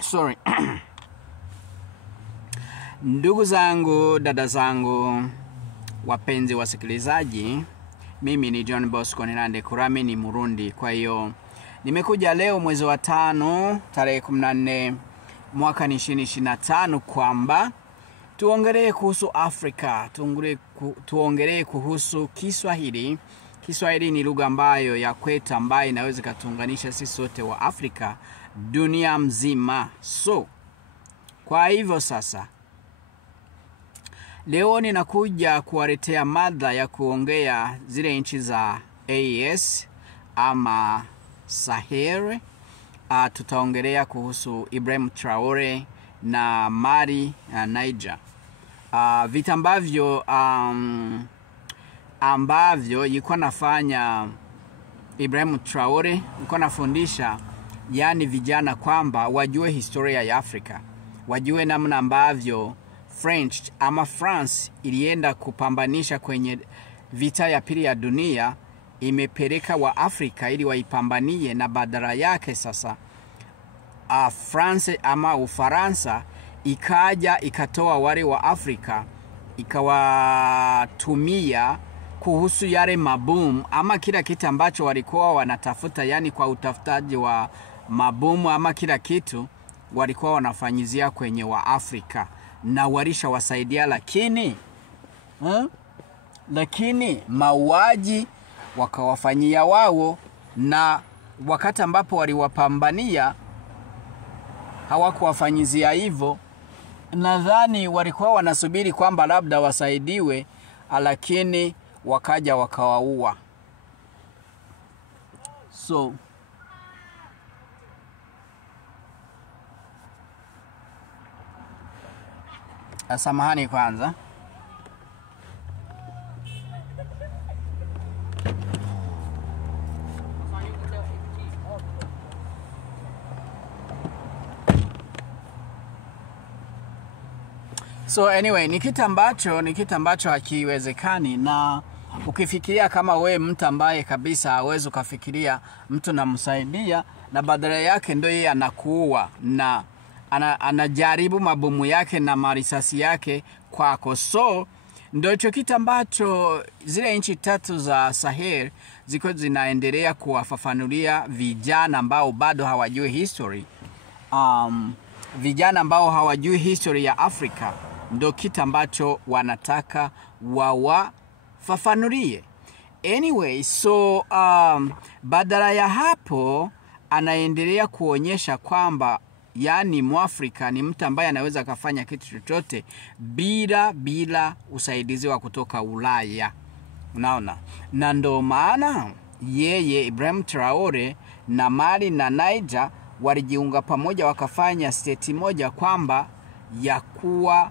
Sorry. Ndugu zangu, dada zangu, wapenzi wasikilizaji, mimi ni John Bosco Nirande Kurami, ni Murundi. Kwa hiyo nimekuja leo mwezi wa 5 tarehe 14 mwaka 2025 kwamba tuongelee kuhusu Afrika, tuongelee kuhusu Kiswahili. Kiswahili ni lugha ambayo ya kwetu ambayo inaweza kutuunganisha sisi wote wa Afrika dunia mzima. So, kwa hivyo sasa leo ninakuja kuwaletea mada ya kuongea zile nchi za AES ama Sahel. Tutaongelea kuhusu Ibrahim Traore na Mali na Niger. Vita ambavyo yuko nafanya Ibrahim Traore, yuko nafundisha yani vijana kwamba wajue historia ya Afrika. Wajue namna ambavyo French ama France ilienda kupambanisha kwenye vita ya pili ya dunia, imepeleka wa Afrika ili waipambanie, na badala yake sasa France ama Ufaransa ikaja ikatoa wale wa Afrika ikawatumia kuhusu yale mabomu ama kila kitu ambacho walikuwa wanatafuta, yani kwa utafutaji wa mabomu ama kila kitu walikuwa wanafanyizia kwenye wa Afrika na walisha wasaidia, lakini mauaji wakawafanyia wao, na wakati ambapo waliwapambania hawakuwafanyizia hivyo. Nadhani walikuwa wanasubiri kwamba labda wasaidiwe, lakini wakaja wakawaua. So samahani kwanza. So anyway, ni kitu ambacho hakiwezekani, na ukifikiria kama we mtu ambaye kabisa hawezi kufikiria mtu namsaidia, na badala yake ndio yeye anakuua na anajaribu mabomu yake na marisasi yake kwako. So ndio hicho kitu ambacho zile nchi tatu za Sahel ziko zinaendelea kuwafafanulia vijana ambao bado hawajui history. Vijana ambao hawajui history ya Afrika ndio kitu ambacho wanataka wafafanulie. Anyway, so badala ya hapo anaendelea kuonyesha kwamba yani Mwafrika ni mtu ambaye anaweza kufanya kitu chochote bila usaidizi wa kutoka Ulaya. Unaona? Na ndo maana yeye Ibrahim Traore na Mali na Niger walijiunga pamoja wakafanya state moja, kwamba ya kuwa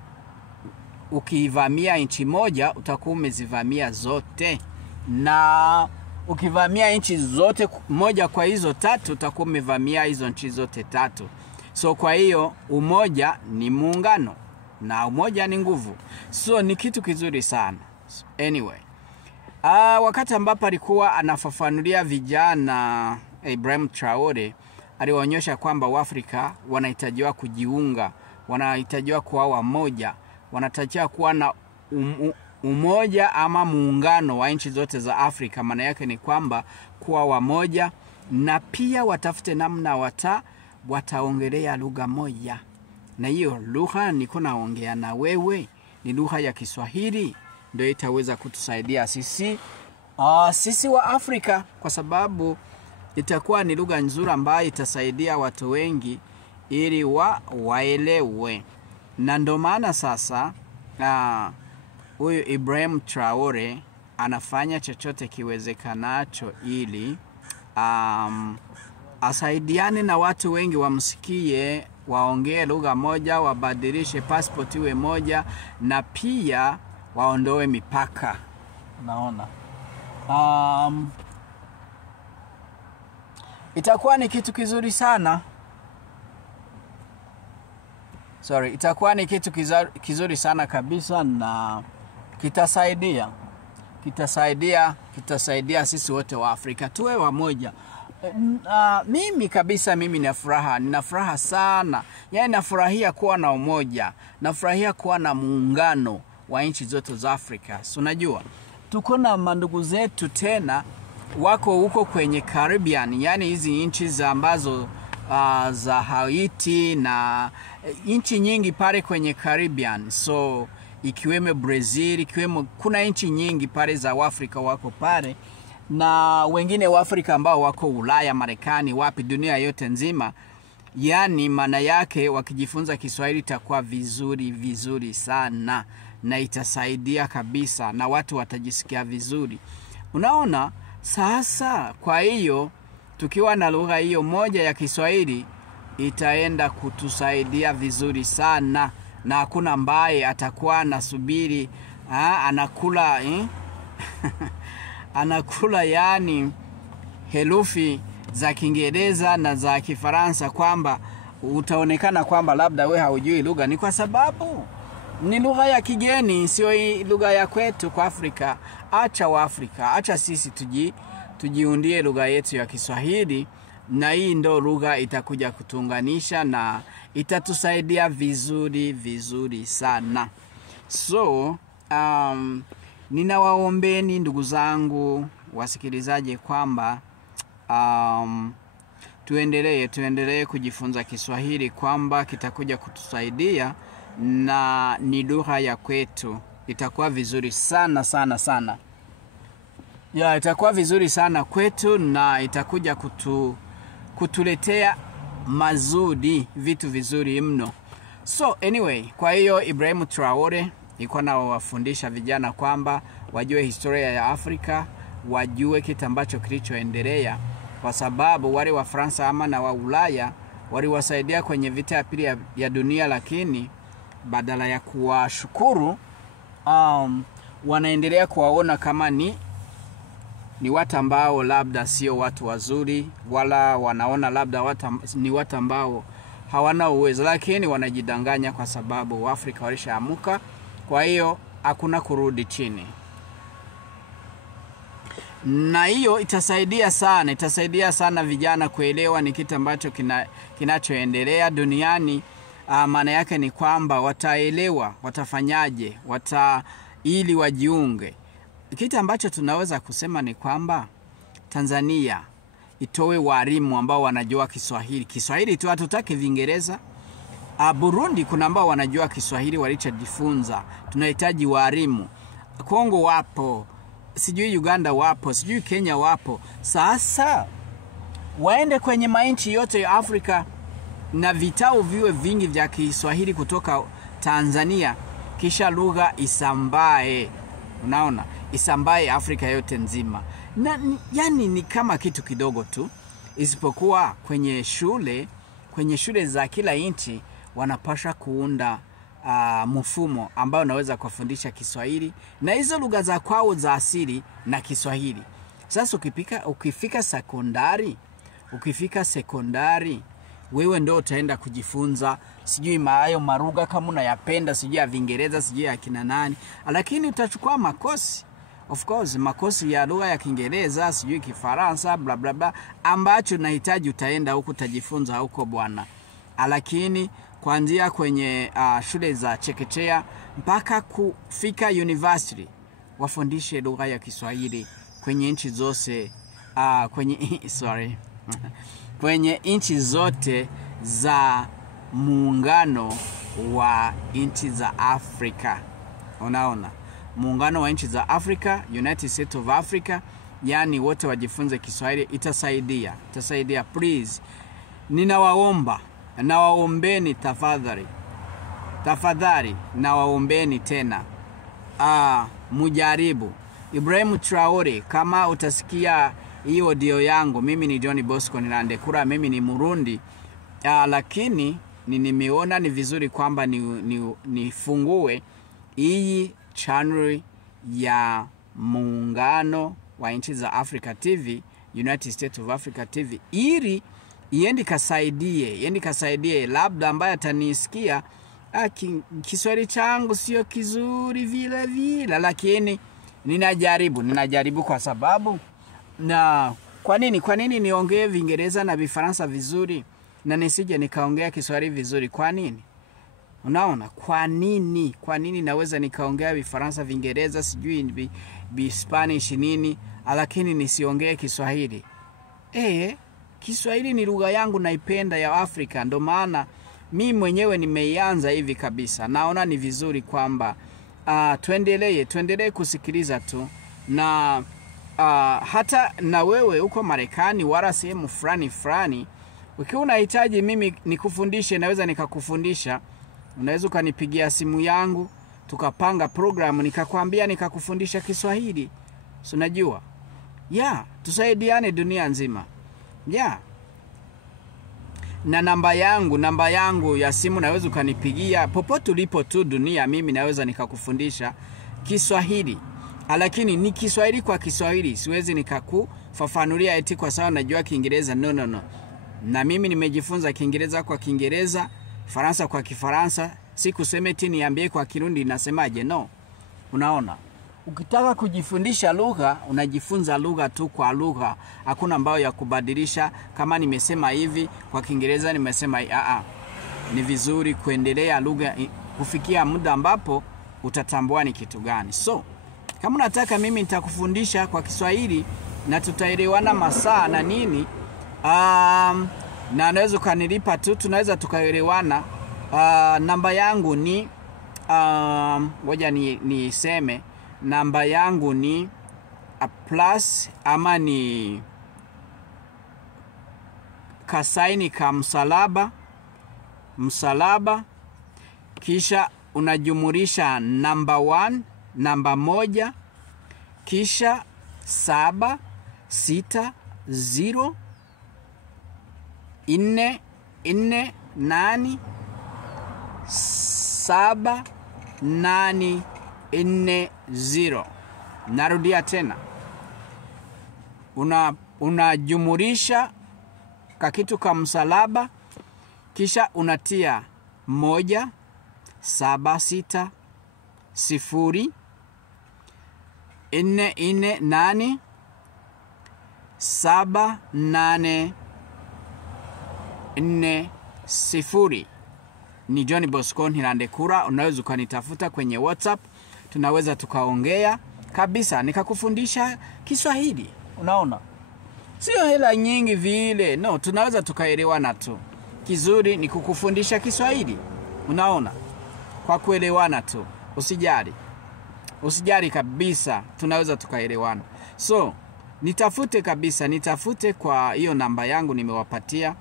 ukivamia nchi moja utakuwa umezivamia zote, na ukivamia nchi zote moja kwa hizo tatu utakuwa umevamia hizo nchi zote tatu. So kwa hiyo umoja ni muungano na umoja ni nguvu. So ni kitu kizuri sana. So, anyway, wakati ambapo alikuwa anafafanulia vijana Ibrahim Traore, aliwaonyesha kwamba Waafrika wanahitajiwa kujiunga, wanahitajiwa kuwa wamoja, wanatakiwa kuwa na umoja ama muungano wa nchi zote za Afrika. Maana yake ni kwamba kuwa wamoja, na pia watafute namna wataongelea lugha moja. Na hiyo lugha niko naongea na wewe ni lugha ya Kiswahili, ndio itaweza kutusaidia sisi wa Afrika, kwa sababu itakuwa ni lugha nzuri ambayo itasaidia watu wengi ili waelewe. Na ndo maana sasa huyu Ibrahim Traore anafanya chochote kiwezekanacho ili asaidiane na watu wengi wamsikie, waongee lugha moja, wabadilishe passport iwe moja, na pia waondoe mipaka. Naona itakuwa ni kitu kizuri sana. Itakuwa ni kitu kizuri sana kabisa, na kitasaidia sisi wote wa Afrika tuwe wamoja. Mimi kabisa mimi nina furaha sana. Yaani nafurahia kuwa na umoja, nafurahia kuwa na muungano wa nchi zote za Afrika. So unajua tuko na mandugu zetu tena wako huko kwenye Caribbean, yani hizi nchi ambazo za Haiti na nchi nyingi pale kwenye Caribbean. So ikiwemo Brazil, ikiwemo kuna nchi nyingi pale za Afrika wako pale, na wengine wa Afrika ambao wako Ulaya, Marekani, wapi, dunia yote nzima. Yani maana yake wakijifunza Kiswahili itakuwa vizuri sana, na itasaidia kabisa, na watu watajisikia vizuri. Unaona? Sasa kwa hiyo tukiwa na lugha hiyo moja ya Kiswahili itaenda kutusaidia vizuri sana, na hakuna ambaye atakuwa anasubiri anakula anakula yani herufi za Kiingereza na za Kifaransa, kwamba utaonekana kwamba labda we haujui lugha. Ni kwa sababu ni lugha ya kigeni, sio lugha ya kwetu kwa Afrika. Acha wa Afrika, acha sisi tujiundie lugha yetu ya Kiswahili, na hii ndo lugha itakuja kutuunganisha na itatusaidia vizuri sana. So ninawaombeni ndugu zangu wasikilizaji kwamba tuendelee kujifunza Kiswahili, kwamba kitakuja kutusaidia na ni lugha ya kwetu. Itakuwa vizuri sana. Ya, itakuwa vizuri sana kwetu, na itakuja kutuletea mazuri, vitu vizuri mno. So anyway, kwa hiyo Ibrahim Traore iko na wafundisha vijana kwamba wajue historia ya Afrika, wajue kitu ambacho kilichoendelea, kwa sababu wale wa Fransa ama na wa Ulaya waliwasaidia kwenye vita ya pili ya dunia, lakini badala ya kuwashukuru wanaendelea kuwaona kama ni watu ambao labda sio watu wazuri, wala wanaona labda ni watu ambao hawana uwezo, lakini wanajidanganya kwa sababu Afrika walishaamuka. Kwa hiyo hakuna kurudi chini, na hiyo itasaidia sana vijana kuelewa ni kitu ambacho kinachoendelea duniani. Maana yake ni kwamba wataelewa watafanyaje, ili wajiunge. Kitu ambacho tunaweza kusema ni kwamba Tanzania itoe walimu ambao wanajua Kiswahili tu, hatutaki Kiingereza. Burundi kuna ambao wanajua Kiswahili walichojifunza, tunahitaji walimu. Kongo wapo, sijui Uganda wapo, sijui Kenya wapo. Sasa waende kwenye mainchi yote ya Afrika na vitao viwe vingi vya Kiswahili kutoka Tanzania, kisha lugha isambae. Unaona? Isambae Afrika yote nzima. Na yani ni kama kitu kidogo tu, isipokuwa kwenye shule za kila nchi wanapaswa kuunda mfumo ambao unaweza kufundisha Kiswahili na hizo lugha za kwao za asili na Kiswahili. Sasa ukifika sekondari wewe ndio utaenda kujifunza sijui hayo maruga kama unayapenda, sijui ya Kiingereza, sijui ya kina nani, lakini utachukua makosi, of course makosi ya lugha ya Kiingereza, sijui Kifaransa, bla bla bla, ambacho unahitaji utaenda huko utajifunza huko bwana. Lakini kuanzia kwenye shule za chekechea mpaka kufika university wafundishe lugha ya Kiswahili kwenye nchi zote kwenye nchi zote za muungano wa nchi za Afrika. Unaona? Muungano wa nchi za Afrika, United States of Africa, yani wote wajifunze Kiswahili. Itasaidia please. Ninawaomba, nawaombeni tafadhali nawaombeni tena. Mujaribu. Ibrahim Traore, kama utasikia hii audio yangu, mimi ni John Bosco Nirandekura, mimi ni Murundi. Lakini nimeona ni vizuri kwamba nifungue hii channel ya muungano wa nchi za Africa TV, United States of Africa TV, ili iende kasaidie labda ambaye atanisikia Kiswahili changu sio kizuri vile, lakini ninajaribu kwa sababu na Kwa nini niongee Viingereza na Vifaransa vizuri na nisije nikaongea Kiswahili vizuri? Kwa nini? Unaona? Kwa nini naweza nikaongea Vifaransa, Viingereza, sijui Spanish nini, lakini nisiongee Kiswahili? Kiswahili ni lugha yangu naipenda ya Afrika, ndo maana mimi mwenyewe nimeianza hivi kabisa. Naona ni vizuri kwamba tuendelee kusikiliza tu, na hata na wewe uko Marekani wala sehemu fulani, ukiwa unahitaji mimi nikufundishe, naweza nikakufundisha. Unaweza ukanipigia simu yangu, tukapanga programu, nikakwambia nikakufundisha Kiswahili. Unajua? Tusaidiane dunia nzima. Na namba yangu ya simu naweza ukanipigia popote ulipo tu dunia, mimi naweza nikakufundisha Kiswahili. Lakini ni Kiswahili kwa Kiswahili, siwezi nikakufafanulia eti kwa sababu najua Kiingereza. No. Na mimi nimejifunza Kiingereza kwa Kiingereza, Faransa kwa Kifaransa. Sikusema eti niambie kwa Kirundi nasemaje, no. Unaona? Ukitaka kujifundisha lugha, unajifunza lugha tu kwa lugha. Hakuna mbao ya kubadilisha kama nimesema hivi kwa Kiingereza nimesema ni vizuri kuendelea lugha kufikia muda ambapo utatambua ni kitu gani. So, kama unataka mimi nitakufundisha kwa Kiswahili na tutaelewana masaa na nini, na naweza kanilipa tu, tunaweza tukaelewana. Namba yangu ni ngoja niseme namba yangu ni plus ama ni kasaini ka msalaba kisha unajumulisha namba 1 namba 1 kisha 7 6 0 4 8 7 8 4 0. Narudia tena. Unajumulisha kakitu ka msalaba kisha unatia 1 7 6 0 4 8 7 8 4 0. Ni Johnny Bosco Ntirandekura. Unaweza ukanitafuta kwenye WhatsApp, tunaweza tukaongea kabisa nikakufundisha Kiswahili. Unaona? Sio hela nyingi vile. No, tunaweza tukaelewana tu. Kizuri ni kukufundisha Kiswahili. Unaona? Kwa kuelewana tu. Usijali kabisa, tunaweza tukaelewana. So, nitafute kwa hiyo namba yangu nimewapatia.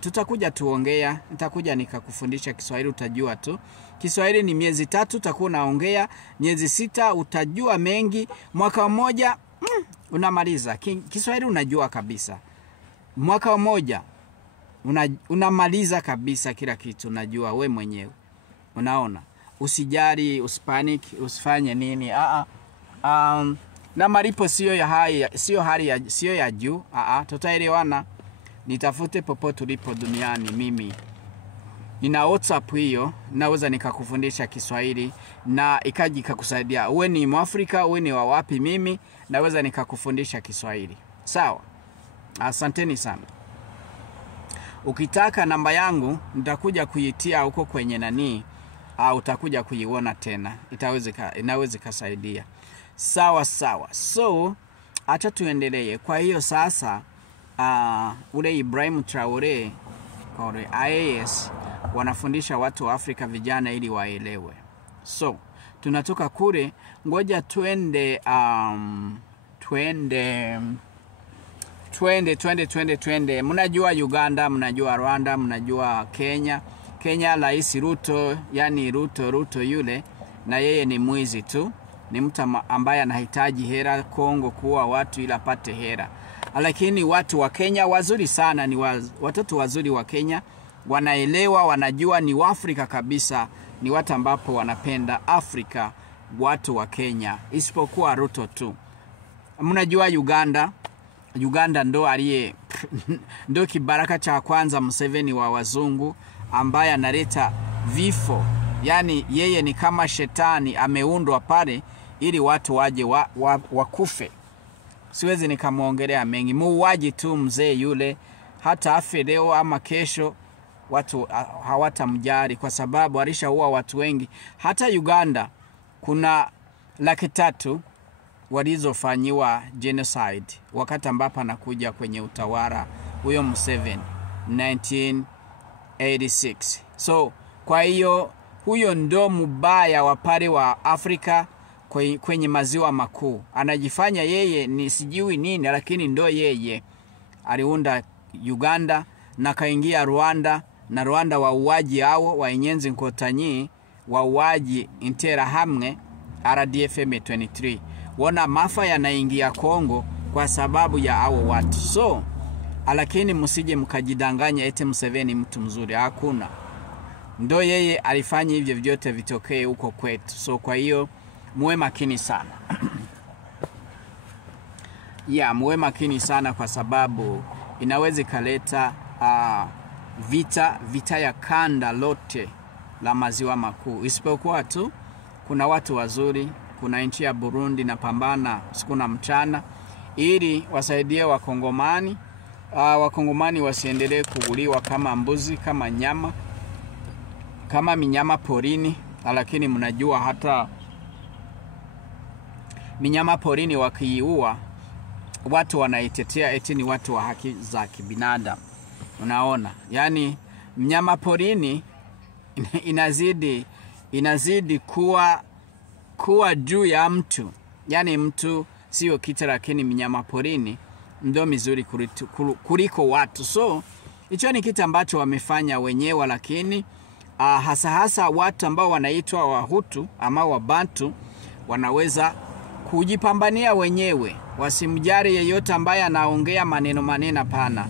Tutakuja tuongea, nitakuja nikakufundisha Kiswahili, utajua tu. Kiswahili ni miezi 3 utakuwa unaongea, miezi 6 utajua mengi, mwaka mmoja unamaliza. Kiswahili unajua kabisa. Mwaka mmoja unamaliza kabisa kila kitu, unajua we mwenyewe. Unaona? Usijali, uspanic, usifanye nini. Na malipo sio ya juu. Tutaelewana. Nitafute popote ulipo duniani. Mimi nina WhatsApp hiyo, naweza nikakufundisha Kiswahili na ikaji kukusaidia. Uwe ni Mwafrika, uwe ni wa wapi, mimi naweza nikakufundisha Kiswahili. Sawa? Asanteni sana. Ukitaka namba yangu nitakuja kuitia huko kwenye nani, au utakuja kuiona tena. Inaweza kusaidia. Sawa. So, acha tuendelee. Kwa hiyo sasa ule Ibrahim Traore kwa IAS wanafundisha watu wa Afrika vijana ili waelewe. So, tunatoka kule, ngoja twende mnajua Uganda, mnajua Rwanda, mnajua Kenya. Rais Ruto, yani Ruto yule, na yeye ni mwizi tu. Ni mtu ambaye anahitaji hera Kongo kuwa watu ili apate hera. Lakini watu wa Kenya wazuri sana, ni watoto wazuri wa Kenya, wanaelewa, wanajua ni Waafrika kabisa, ni watu ambapo wanapenda Afrika, watu wa Kenya, isipokuwa Ruto tu. Mnajua Uganda ndo kibaraka cha kwanza Museveni wa wazungu, ambaye analeta vifo. Yani yeye ni kama shetani ameundwa pale ili watu waje wakufe. siwezi nikamuongelea mengi. Muuaji tu mzee yule, hata afe leo ama kesho watu hawatamjali kwa sababu alishaua watu wengi. Hata Uganda kuna 300,000 walizofanyiwa genocide wakati ambapo anakuja kwenye utawala huyo Museveni 1986. So kwa hiyo huyo ndo mbaya wa pale wa Afrika kwenye maziwa makuu. Anajifanya yeye ni sijui nini, lakini ndo yeye aliunda Uganda na kaingia Rwanda, na Rwanda wauaji hao wa Inyenzi Nkotanyi, wauaji Interahamwe, RDF M23. Wana maafa yanaingia Kongo kwa sababu ya hao watu. So lakini msije mkajidanganya eti Museveni mtu mzuri, hakuna. Ndo yeye alifanya hivyo vyote vitokee huko kwetu. So kwa hiyo muwe makini sana. Muwe makini sana kwa sababu inaweza kaleta vita ya kanda lote la maziwa makuu. Isipokuwa tu kuna watu wazuri, kuna nchi ya Burundi na pambana usiku na mchana ili wasaidie Wakongomani. Wakongomani wasiendelee kuuliwa kama mbuzi, kama nyama, kama minyama porini. Lakini mnajua hata minyama porini wakiiua watu wanaitetea eti ni watu wa haki za kibinadamu. Unaona? Yani mnyama porini inazidi kuwa juu ya mtu. Yani mtu sio kitu, lakini mnyama porini ndo mizuri kuliko watu. So hicho ni kitu ambacho wamefanya wenyewe, lakini hasa watu ambao wanaitwa Wahutu ama Wabantu wanaweza kujipambania wenyewe. Wasimjari yeyote ambaye anaongea maneno pana.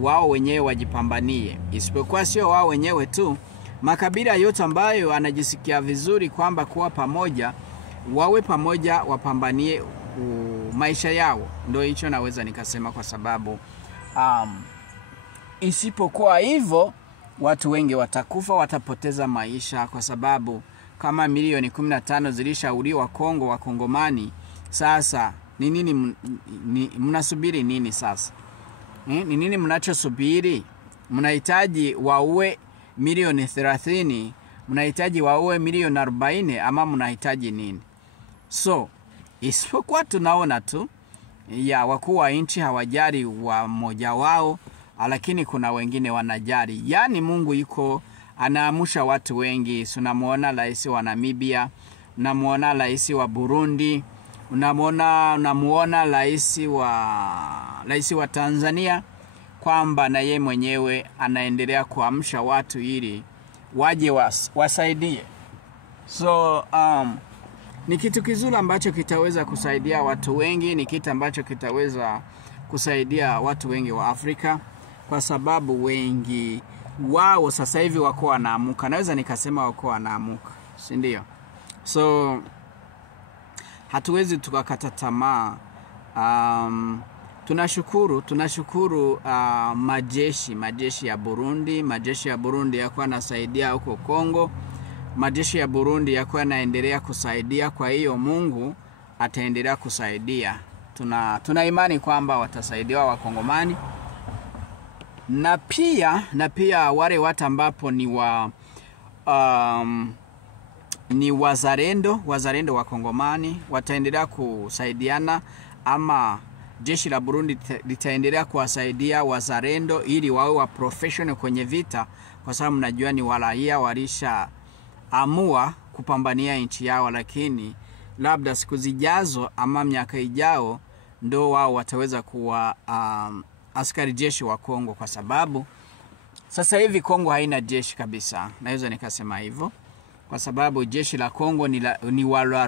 Wao wenyewe wajipambanie. Isipokuwa sio wao wenyewe tu, makabila yote ambayo anajisikia vizuri kwamba kuwa pamoja, wawe pamoja, wapambanie maisha yao. Ndio hicho naweza nikasema, kwa sababu isipokuwa hivyo watu wengi watakufa, watapoteza maisha, kwa sababu kama milioni 15 zilishauliwa Kongo, Wakongomani. Sasa ni nini mnasubiri nini sasa? Ni nini mnachosubiri? Mnahitaji waue milioni 30, mnahitaji waue milioni 40, ama mnahitaji nini? So isipokuwa tunaona tu wakuu wa nchi hawajali wa mmoja wao, lakini kuna wengine wanajali. Yani Mungu yuko anaamusha watu wengi. Unamuona rais wa Namibia, unamuona rais wa Burundi, unamuona rais wa Tanzania, kwamba na yeye mwenyewe anaendelea kuamsha watu ili waje wasaidie. So ni kitu kizuri ambacho kitaweza kusaidia watu wengi, ni kitu ambacho kitaweza kusaidia watu wengi wa Afrika, kwa sababu wengi wao sasa hivi wako wanaamuka. Naweza nikasema wako wanaamuka, si ndio? So hatuwezi tukakata tamaa. Tunashukuru majeshi ya Burundi. Majeshi ya Burundi yako yanasaidia huko Kongo. Majeshi ya Burundi yako yanaendelea kusaidia. Kwa hiyo Mungu ataendelea kusaidia. Tuna imani kwamba watasaidiwa Wakongomani. Na pia wale watu ambapo ni wazalendo wa Kongomani wataendelea kusaidiana, ama jeshi la Burundi litaendelea kuwasaidia wazalendo ili wawe wa professional kwenye vita, kwa sababu mnajua ni walaia walisha amua kupambania nchi yao, lakini labda siku zijazo ama miaka ijao ndo wao wataweza kuwa askari jeshi wa Kongo, kwa sababu sasa hivi Kongo haina jeshi kabisa. Naweza nikasema hivyo, kwa sababu jeshi la Kongo ni wala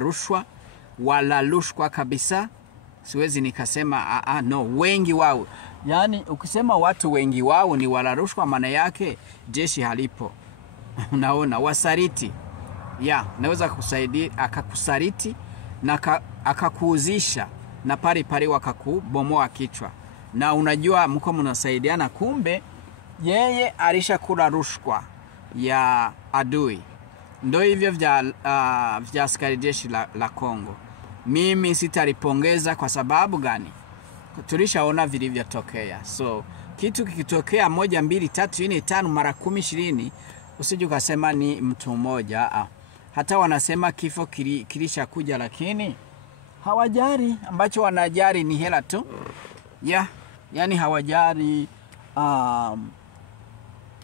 rushwa kabisa. Siwezi nikasema no, wengi wao. Yani ukisema watu wengi wao ni wala rushwa, maana yake jeshi halipo. Unaona, wasariti. Naweza kusaidia akakusariti na akakuuzisha, na pale wakakubomoa kichwa. Na unajua mko mnasaidiana, kumbe yeye alishakula rushwa ya adui. Ndio hivyo vya askari jeshi la Kongo. mimi sitalipongeza. Kwa sababu gani? Tulishaona vilivyotokea. So kitu kikitokea 1 2 3 4 5 mara 10 20, usije ukasema ni mtu mmoja. Hata wanasema kifo kilisha kuja, lakini hawajari. Ambacho wanajari ni hela tu. Yani hawajari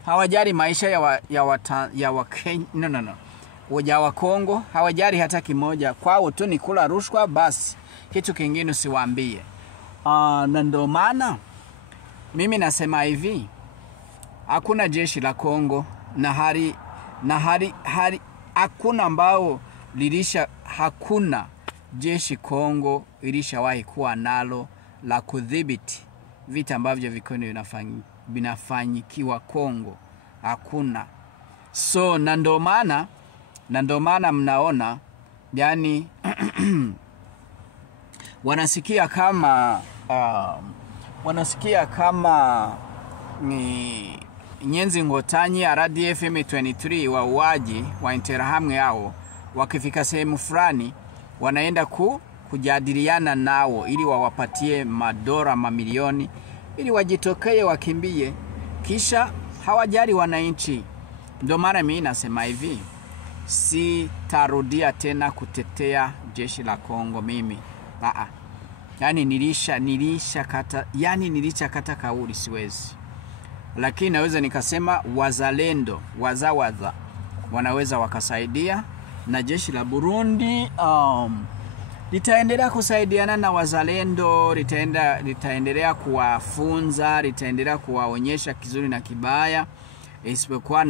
hawajari maisha ya wa Kongo. Hawajari hata kimoja. Kwao tu ni kula rushwa basi. Kitu kingine siwaambie. Na ndio maana mimi nasema hivi, hakuna jeshi la Kongo na hakuna ambao hakuna jeshi Kongo ilishawahi kuwa nalo la kudhibiti vita ambavyo vikono vinafanyikiwa Kongo. Hakuna. So na ndio maana mnaona yani wanasikia kama ni Nyenzi Ngotanyi RDF M23 wauaji wa Interahamwe yao wakifika sehemu fulani wanaenda kujadiliana nao ili wawapatie madola mamilioni ili wajitokee wakimbie, kisha hawajali wananchi. Ndio maana mimi nasema hivi, sitarudia tena kutetea jeshi la Kongo mimi. Yani nilishakata kauli, siwezi. Lakini naweza nikasema wazalendo wazawaza wanaweza wakasaidia, na jeshi la Burundi litaendelea kusaidiana na wazalendo, litaendelea kuwafunza, litaendelea kuwaonyesha kizuri na kibaya, isipokuwa